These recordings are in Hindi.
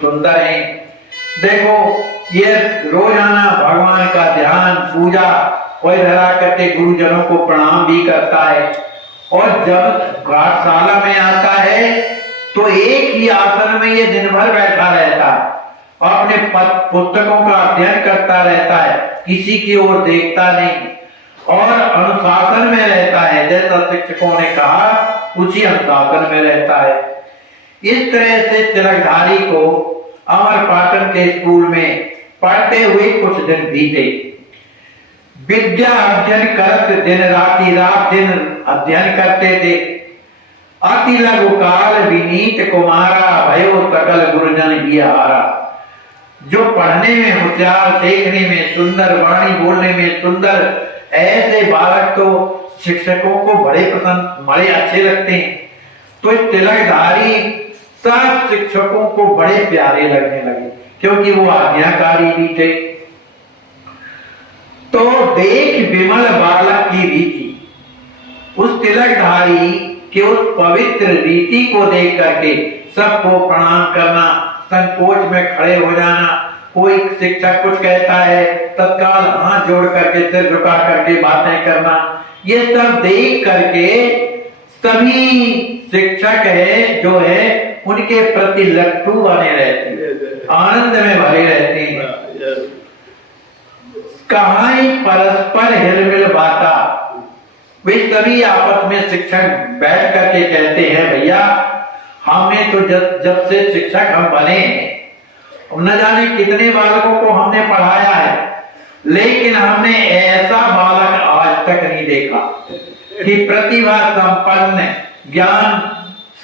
सुंदर हैं। देखो ये रोजाना भगवान का ध्यान पूजा और धरा करके गुरुजनों को प्रणाम भी करता है। और जब पाठशाला में आता है तो एक ही आसन में ये दिन भर बैठा रहता है, अपने पुस्तकों का अध्ययन करता रहता है, किसी की ओर देखता नहीं और अनुशासन में रहता है। जैसा शिक्षकों ने कहा उसी अनुशासन में रहता है। इस तरह से तिलकधारी को अमरपाटन के स्कूल में पढ़ते हुए कुछ दिन बीते। विद्या अध्ययन करते दिन रात दिन अध्ययन करते थे। अति लघु काल विनीत कुमारा भयो सकल गुरुजन ही हारा। जो पढ़ने में होशियार, देखने में सुंदर, वाणी बोलने में सुंदर, ऐसे बालक तो शिक्षकों को बड़े पसंद, बड़े अच्छे लगते हैं। तो तिलकधारी सब शिक्षकों को बड़े प्यारे लगने लगे क्योंकि वो आज्ञाकारी भी थे। तो देख विमल बालक की रीति, उस तिलकधारी के उस पवित्र रीति को देख करके सबको प्रणाम करना, संकोच में खड़े हो जाना, कोई शिक्षक कुछ कहता है तत्काल हाथ जोड़ करके सिर झुका करके बातें करना, ये सब देख करके सभी शिक्षक है जो है उनके प्रति लट्टू बने रहते हैं, आनंद में भरे रहते हैं। कहां परस्पर हिलमिल बाता, वे सभी आपस में शिक्षक बैठ करके कहते हैं भैया हमें तो जब से शिक्षक हम बने न जाने कितने बालकों को हमने पढ़ाया है, लेकिन हमने ऐसा बालक आज तक नहीं देखा कि प्रतिभा संपन्न, ज्ञान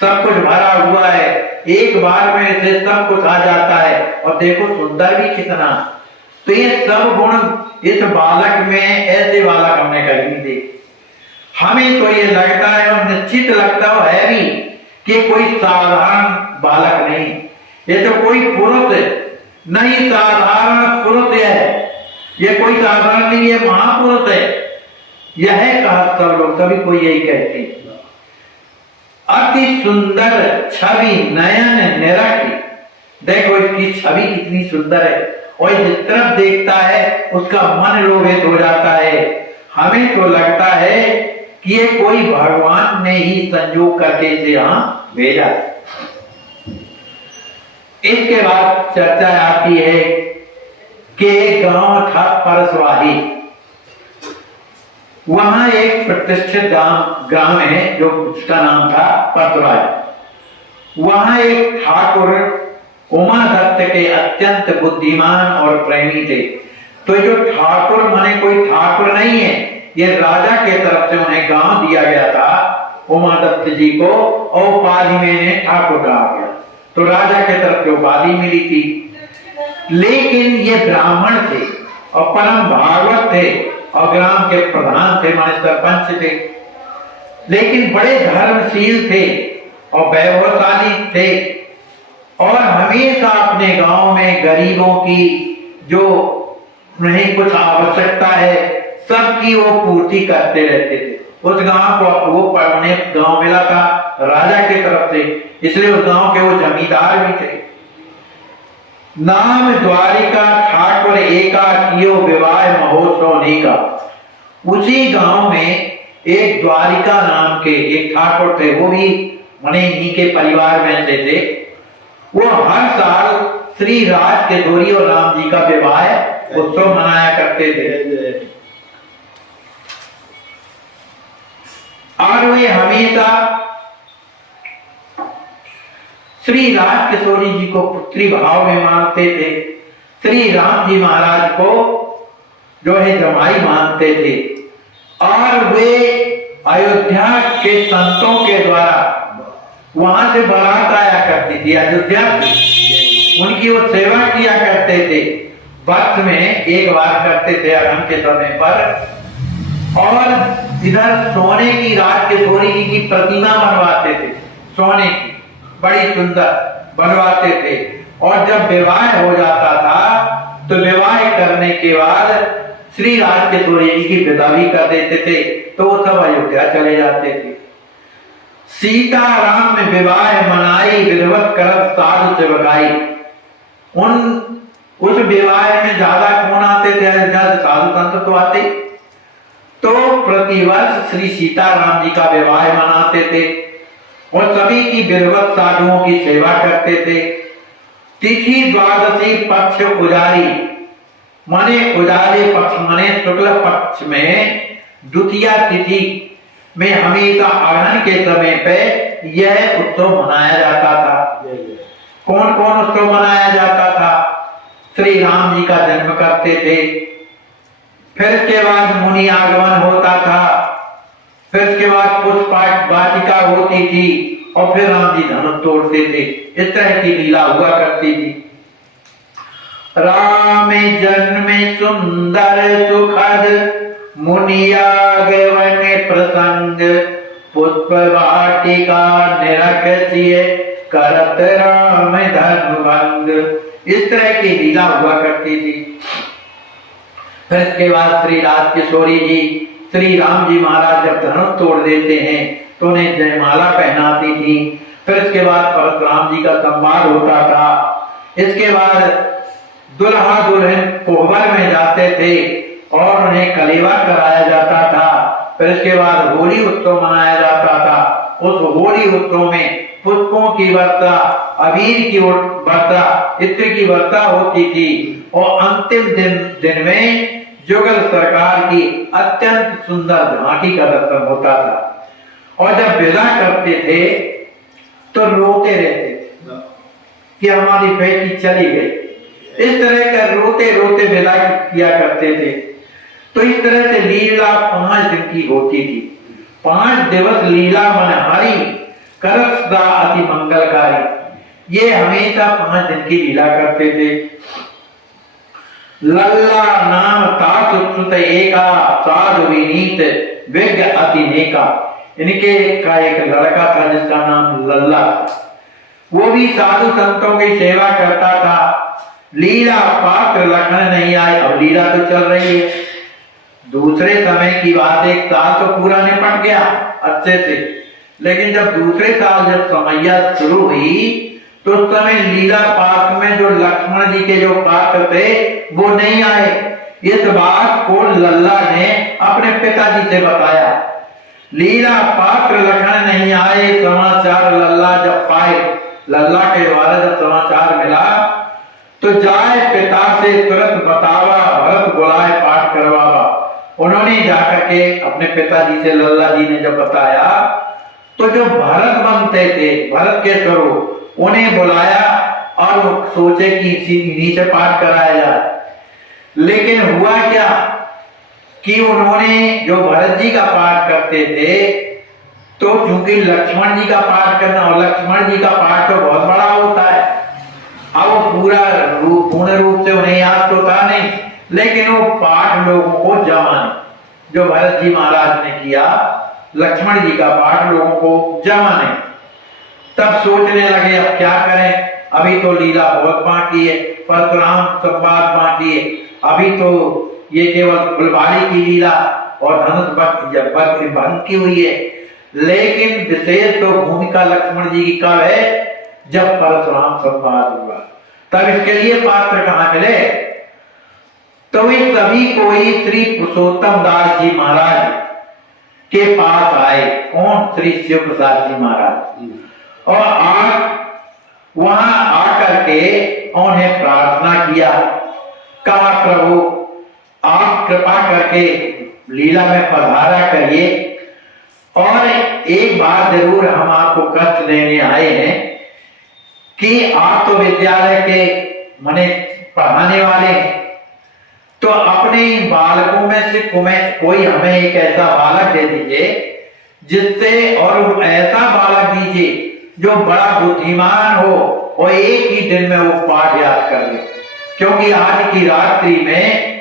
सब कुछ भरा हुआ है, एक बार में से सब कुछ आ जाता है और देखो सुंदर भी कितना। तो ये सब गुण इस बालक में, ऐसे बालक हमने कभी नहीं देखे। हमें तो ये लगता है और निश्चित लगता है भी कि कोई साधारण बालक नहीं, ये तो कोई पुरुष नहीं, साधारण पुरुष है, ये कोई साधारण नहीं, ये महापुरुष है। यह कहा सब लोग, सभी को यही कहते हैं। अति सुंदर छवि नयन निरखी, देखो इसकी छवि कितनी सुंदर है और जिस तरफ देखता है उसका मन लोभित हो जाता है। हमें तो लगता है कि ये कोई भगवान ने ही संयोग करके इसे यहां भेजा। इसके बाद चर्चा आती है कि एक गांव था परसवाही, वहां एक प्रतिष्ठित ग्राम है जो उसका नाम था परसराज। वहां एक ठाकुर उमा दत्त के अत्यंत बुद्धिमान और प्रेमी थे। तो जो ठाकुर माने कोई ठाकुर नहीं है, ये राजा के तरफ से उन्हें गांव दिया गया था उमा दत्त जी को, और उपाधि में ठाकुर कहा गया। तो राजा के तरफ से उपाधि मिली थी। लेकिन ये ब्राह्मण थे और परम भागवत थे और ग्राम के प्रधान थे, माने सरपंच थे, लेकिन बड़े धर्मशील थे और वैभवशाली थे और हमेशा अपने गांव में गरीबों की जो उन्हें कुछ आवश्यकता है सबकी वो पूर्ति करते रहते थे। उस गांव को वो पढ़ने गांव मिला था राजा की तरफ से, इसलिए उस गांव के वो जमींदार भी थे। नाम द्वारिका ठाकुर एका कियो विवाह महोत्सव नीका। उसी गांव में एक द्वारिका नाम के एक ठाकुर थे, वो भी मने इन्हीं के परिवार में से थे। वो हर साल श्री राज किशोरी और राम जी का विवाह उत्सव मनाया करते थे और वे हमेशा श्री राज किशोरी जी को पुत्री भाव में मानते थे, श्री राम जी महाराज को जो है जमाई मानते थे। और वे अयोध्या के संतों के द्वारा वहां से बारात आया करती थी, अयोध्या की उनकी वो सेवा किया करते थे। वर्ष में एक बार करते थे अगम के समय पर। और इधर सोने की राज किशोरी जी की प्रतिमा बनवाते थे, सोने की बड़ी सुंदर बनवाते थे। और जब विवाह हो जाता था तो विवाह करने के बाद श्री राज किशोरी जी की विदा भी कर देते थे, तो वो सब अयोध्या चले जाते थे। सीताराम में विवाह मनाई, विधवत करत साधु सेवकाई। उन उस विवाह में ज्यादा कौन आते थे? साधु संत तो आते। तो प्रतिवर्ष श्री सीताराम जी का विवाह मनाते थे और सभी की विधिवत साधुओं की सेवा करते थे। तिथि द्वादशी पक्ष उजारी, माने उजाले पक्ष माने शुक्ल पक्ष में द्वितीय तिथि में हमेशा अग्रहण के समय पे यह उत्सव मनाया जाता था। कौन कौन उत्सव मनाया जाता था? श्री राम जी का जन्म करते थे, फिर इसके बाद मुनि आगमन होता था, फिर इसके बाद पुष्प वाटिका होती थी और फिर राम जी धनुष तोड़ते थे। इस तरह की लीला हुआ करती थी। राम जन्म सुंदर सुखद मुनि आगमन प्रसंग, पुष्प वाटिका निरखिए करत राम धनुभंग। इस तरह की लीला हुआ करती थी। फिर इसके बाद श्री राज किशोरी जी, श्री राम जी महाराज जब धनुष तोड़ देते हैं तो उन्हें जयमाला पहनाती थी। फिर इसके बाद परशुराम जी का संवाद होता था। इसके बाद दुल्हा दुल्हन कोहबर में जाते थे और उन्हें कलेवा कराया जाता था। फिर इसके बाद होली उत्सव मनाया जाता था। उस होली उत्सव में पुष्पों की वर्षा, अबीर की वर्षा, इत्र की वर्षा होती थी और अंतिम दिन में जुगल सरकार की अत्यंत सुंदर झांकी का दर्शन होता था। और जब विदा करते थे तो रोते रहते थे कि हमारी बेटी चली गई। इस तरह का रोते रोते विदा किया करते थे। तो इस तरह से लीला 5 दिन की होती थी। 5 दिवस लीला मनहारी करत सदा अति मंगलकारी। ये हमेशा 5 दिन की लीला करते थे। लल्ला नाम तासुत एका साधु विनीत विज्ञ अति नेका। इनके का एक लड़का था जिसका नाम लल्ला, वो भी साधु संतों की सेवा करता था। लीला पात्र लखन नहीं आए। अब लीला तो चल रही है। दूसरे समय की बात, एक साल तो पूरा निपट गया अच्छे से, लेकिन जब दूसरे साल जब समैया शुरू हुई तो उस समय लीला पात्र में जो लक्ष्मण जी के जो पात्र थे वो नहीं आए। इस बात को लल्ला ने अपने पिताजी से बताया। लीला पात्र लखन नहीं आए समाचार लल्ला जब पाए। लल्ला के द्वारा जब समाचार मिला तो जाए पिता से तुरंत बतावा, भरत बुलाए पाठ करवावा। उन्होंने जाकर के अपने पिताजी से लल्ला जी ने जब बताया तो जो भरत बनते थे, भरत के स्वरूप, उन्हें बुलाया और सोचे कि इन्हीं से पाठ कराया जाए। लेकिन हुआ क्या कि उन्होंने जो भरत जी का पाठ करते थे तो चूंकि लक्ष्मण जी का पाठ करना, और लक्ष्मण जी का पाठ तो बहुत बड़ा होता है, अब वो पूर्ण रूप से उन्हें याद तो था नहीं, लेकिन वो पाठ लोगों को जमाने, जो भरत जी महाराज ने किया लक्ष्मण जी का पाठ लोगों को जमाने। तब सोचने लगे अब क्या करें, अभी तो लीला बहुत बाकी है, परशुराम संवाद बाकी है, अभी तो ये केवल फुलवाड़ी की लीला और धनुष भंग की हुई है, लेकिन विशेष तो भूमिका लक्ष्मण जी की कब है, जब परशुराम संवाद हुआ। तब इसके लिए पात्र कहाँ मिले? तो इस सभी को ही श्री पुरुषोत्तम दास जी महाराज के पास आए। कौन? श्री शिव प्रसाद जी महाराज। और वहां आकर के उन्हें प्रार्थना किया, कहा प्रभु आप कृपा करके लीला में पधारा करिए, और एक बात जरूर हम आपको कष्ट देने आए हैं कि आप तो विद्यालय के माने पढ़ाने वाले हैं, तो अपने इन बालकों में से कोई हमें एक ऐसा बालक दे दीजिए जिससे, और ऐसा बालक दीजिए जो बड़ा बुद्धिमान हो और एक ही दिन में वो पाठ याद कर ले, क्योंकि आज की रात्रि में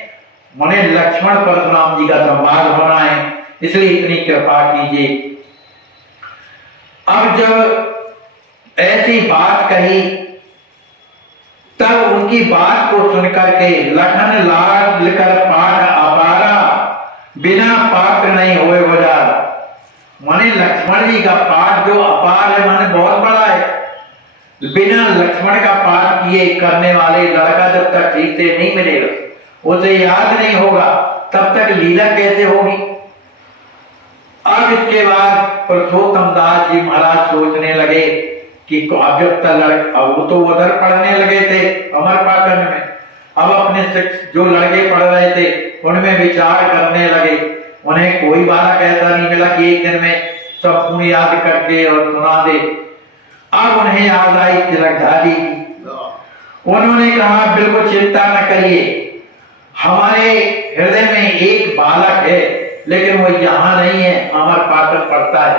मने लक्ष्मण परशुराम जी का संवाद होना है, इसलिए इतनी कृपा कीजिए। अब जब ऐसी बात कही तब उनकी बात को सुनकर के लखन लाड लिखकर पाठ अपारा, बिना पात्र नहीं होए बजार। माने लक्ष्मण जी का पाठ जो अपार है, माने बहुत बड़ा है, बिना लक्ष्मण का पाठ किए करने वाले लड़का जब तक ठीक से नहीं मिलेगा, उसे याद नहीं होगा, तब तक लीला कैसे होगी। अब इसके बाद पुरुषोत्तम दास जी महाराज सोचने लगे कि अब जब तक अब वो तो उधर पढ़ने लगे थे अमरपाटन में, अब अपने जो लड़के पढ़ रहे थे उनमें विचार करने लगे। उन्हें कोई बालक ऐसा नहीं मिला कि एक दिन में सब याद करके और सुना दे। अब उन्हें याद आई तिलकधारी की। उन्होंने कहा बिल्कुल चिंता न करिए, हमारे हृदय में एक बालक है, लेकिन वो यहाँ नहीं है, अमरपाटन पड़ता है,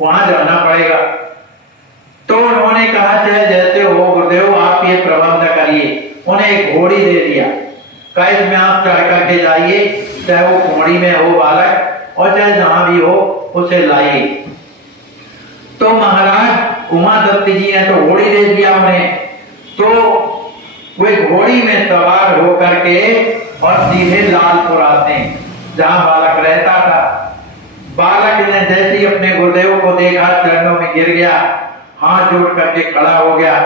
वहां जाना पड़ेगा। तो उन्होंने कहा चाहे जैसे हो गुरुदेव आप ये प्रबंध करिए। उन्हें एक घोड़ी दे दिया, कहा इसमें आप चढ़ करके जाइए, चाहे वो घोड़ी में हो बालक और चाहे जहां भी हो उसे लाइए। तो महाराज उमा दत्त जी ने तो घोड़ी दे दिया उन्हें, तो वे घोड़ी में सवार होकर के और सीधे लालपुर आते हैं जहां बालक रहता था। बालक ने जैसे ही अपने गुरुदेव को देखा चरणों में गिर गया, हाथ जोड़ करके खड़ा हो गया।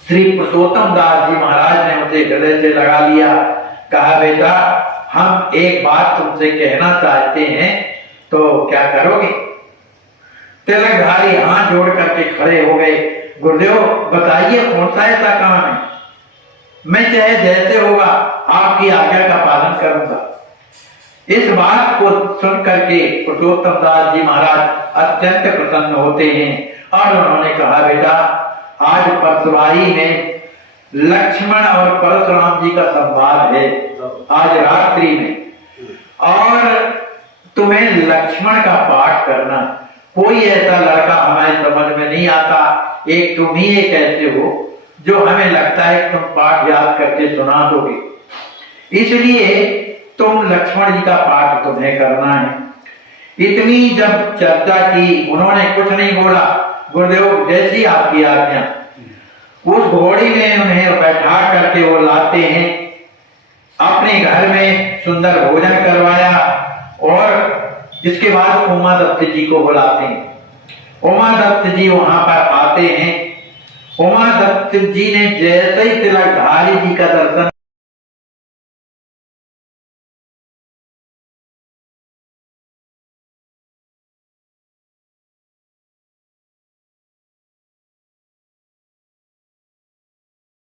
श्री पुरुषोत्तम दास जी महाराज ने उसे हृदय से लगा लिया, कहा बेटा हम एक बात तुमसे कहना चाहते हैं, तो क्या करोगे। तिलकधारी हाथ जोड़ करके खड़े हो गए, गुरुदेव बताइए कौन सा ऐसा काम है, मैं चाहे जैसे होगा आपकी आज्ञा का पालन करूंगा। इस बात को सुन करके पुरुषोत्तम दास जी महाराज अत्यंत प्रसन्न होते हैं और उन्होंने कहा बेटा आज परसवारी में लक्ष्मण और परशुराम जी का संवाद है आज रात्रि में, और तुम्हें लक्ष्मण का पाठ करना। कोई ऐसा लड़का हमारे समझ में नहीं आता, एक तुम ही एक ऐसे हो जो हमें लगता है तुम पाठ याद करके सुना दोगे, इसलिए तुम लक्ष्मण जी का पाठ तुम्हें करना है। इतनी जब चर्चा की उन्होंने कुछ नहीं बोला, गुरुदेव जैसी आपकी आज्ञा। उस घोड़ी में उन्हें बैठा करके वो लाते हैं, अपने घर में सुंदर भोजन करवाया और इसके बाद उमा दत्त जी को बुलाते हैं। उमा दत्त जी वहां पर आते हैं। उमा दत्त जी ने जैसे ही तिलकधारी जी का दर्शन